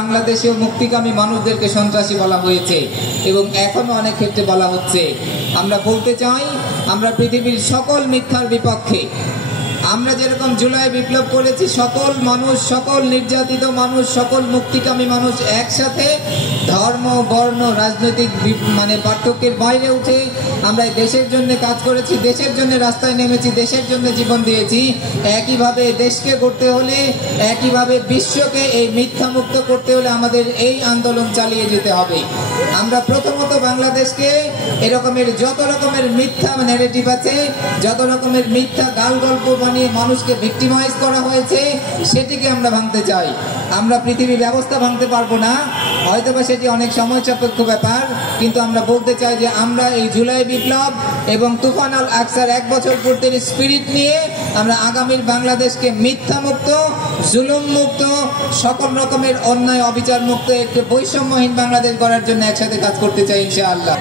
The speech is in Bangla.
বাংলাদেশেও মুক্তিকামী মানুষদেরকে সন্ত্রাসী বলা হয়েছে এবং এখনো অনেক ক্ষেত্রে বলা হচ্ছে। আমরা বলতে চাই, আমরা পৃথিবীর সকল মিথ্যার বিপক্ষে। আমরা যেরকম জুলাই বিপ্লব করেছি, সকল মানুষ, সকল নির্যাতিত মানুষ, সকল মুক্তিকামী মানুষ একসাথে ধর্ম, বর্ণ, রাজনৈতিক পার্থক্যের বাইরে উঠে আমরা দেশের জন্য কাজ করেছি, দেশের জন্য রাস্তায় নেমেছি, দেশের জন্য জীবন দিয়েছি। একইভাবে দেশকে করতে হলে, একইভাবে বিশ্বকে এই মিথ্যা মুক্ত করতে হলে আমাদের এই আন্দোলন চালিয়ে যেতে হবে। আমরা প্রথমত বাংলাদেশকে এরকমের যত রকমের মিথ্যা ন্যারেটিভ আছে, যত রকমের মিথ্যা গাল গল্প বানিয়ে মানুষকে ভিক্টিমাইজ করা হয়েছে, সেটিকে আমরা ভাঙতে চাই। আমরা পৃথিবী ব্যবস্থা ভাঙতে পারবো না, হয়তোবা সেটি অনেক সময় সাপেক্ষ ব্যাপার, কিন্তু আমরা বলতে চাই যে আমরা এই জুলাই বিপ্লব এবং তুফান আল আকসার 1 বছর পূর্তির স্পিরিট নিয়ে আমরা আগামীর বাংলাদেশকে মিথ্যা মুক্ত, জুলুম মুক্ত, সকল রকমের অন্যায় অবিচার মুক্ত একটি বৈষম্যহীন বাংলাদেশ গড়ার জন্য একসাথে কাজ করতে চাই ইনশাআল্লাহ।